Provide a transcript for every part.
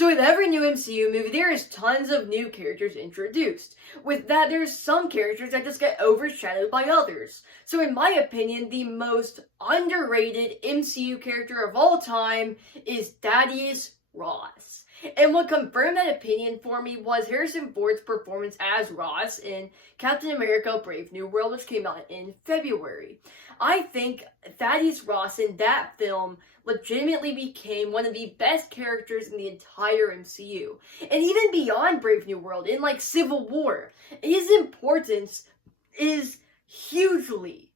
So with every new MCU movie, there is tons of new characters introduced. With that, there's some characters that just get overshadowed by others. So in my opinion, the most underrated MCU character of all time is Thaddeus Ross. And what confirmed that opinion for me was Harrison Ford's performance as Ross in Captain America Brave New World, which came out in February. I think Thaddeus Ross in that film legitimately became one of the best characters in the entire MCU. And even beyond Brave New World, in like Civil War, his importance is hugely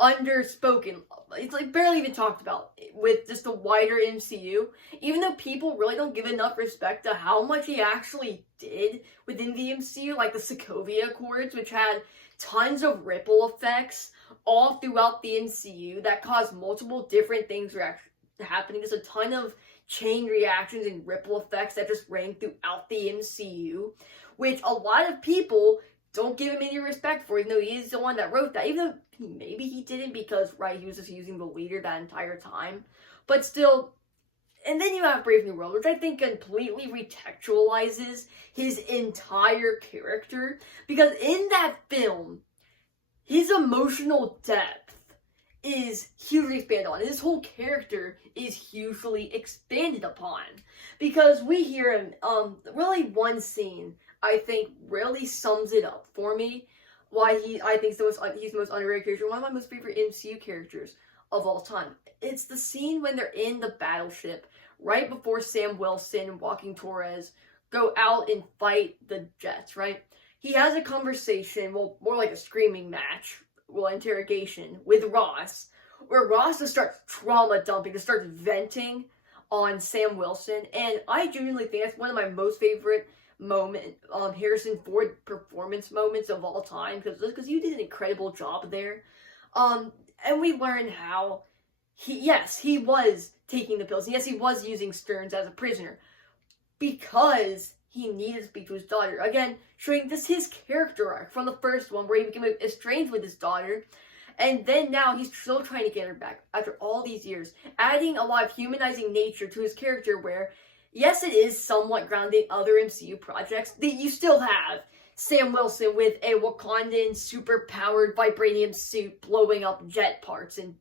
underspoken. It's like barely even talked about with just the wider MCU, even though people really don't give enough respect to how much he actually did within the MCU, like the Sokovia Accords, which had tons of ripple effects all throughout the MCU that caused multiple different things happening. There's a ton of chain reactions and ripple effects that just rang throughout the MCU, which a lot of people don't give him any respect for, even though he is the one that wrote that. Even though maybe he didn't because, right, he was just using the leader that entire time. But still, and then you have Brave New World, which I think completely retextualizes his entire character. Because in that film, his emotional depth is hugely expanded on. His whole character is hugely expanded upon. Because we hear him, really one scene I think really sums it up for me. Why I think he's the most underrated character, one of my most favorite MCU characters of all time. It's the scene when they're in the battleship, right before Sam Wilson and Joaquin Torres go out and fight the Jets, right? He has a conversation, well, more like a screaming match, well, interrogation, with Ross, where Ross just starts trauma dumping, just starts venting on Sam Wilson, and I genuinely think that's one of my most favorite Harrison Ford performance moments of all time, because you did an incredible job there. And we learn how he was taking the pills. Yes, he was using Stearns as a prisoner because he needed to speak to his daughter. Again, showing this his character arc from the first one, where he became estranged with his daughter, and then now he's still trying to get her back after all these years, adding a lot of humanizing nature to his character, where yes, it is somewhat grounded in other MCU projects. That you still have Sam Wilson with a Wakandan super-powered vibranium suit blowing up jet parts and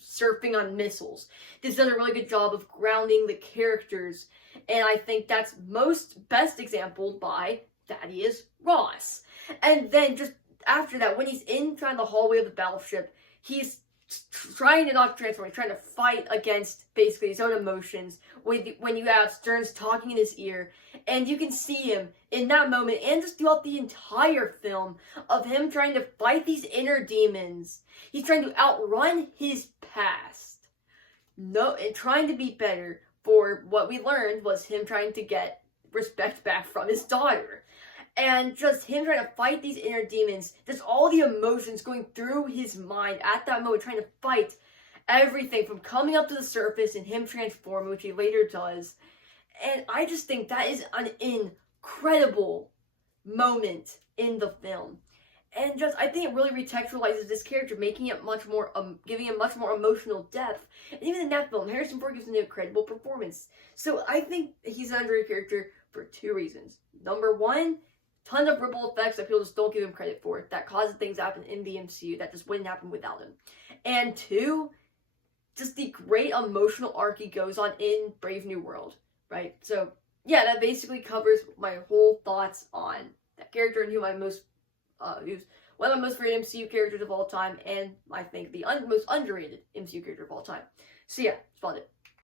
surfing on missiles. This does a really good job of grounding the characters, and I think that's best exemplified by Thaddeus Ross. And then just after that, when he's in kind of the hallway of the battleship, he's trying to not transform, he's trying to fight against basically his own emotions when you have Stearns talking in his ear, and you can see him in that moment and just throughout the entire film of him trying to fight these inner demons. He's trying to outrun his past, and trying to be better. For what we learned was him trying to get respect back from his daughter. And just him trying to fight these inner demons, just all the emotions going through his mind at that moment, trying to fight everything from coming up to the surface and him transforming, which he later does. And I just think that is an incredible moment in the film. And just, I think it really retextualizes this character, making it much more, giving him much more emotional depth. And even in that film, Harrison Ford gives an incredible performance. So I think he's an underrated character for two reasons. Number one, tons of ripple effects that people just don't give him credit for, that causes things to happen in the MCU that just wouldn't happen without him. And two, just the great emotional arc he goes on in Brave New World, right? So, yeah, that basically covers my whole thoughts on that character and who's one of my most favorite MCU characters of all time, and I think the most underrated MCU character of all time. So yeah, spawned it.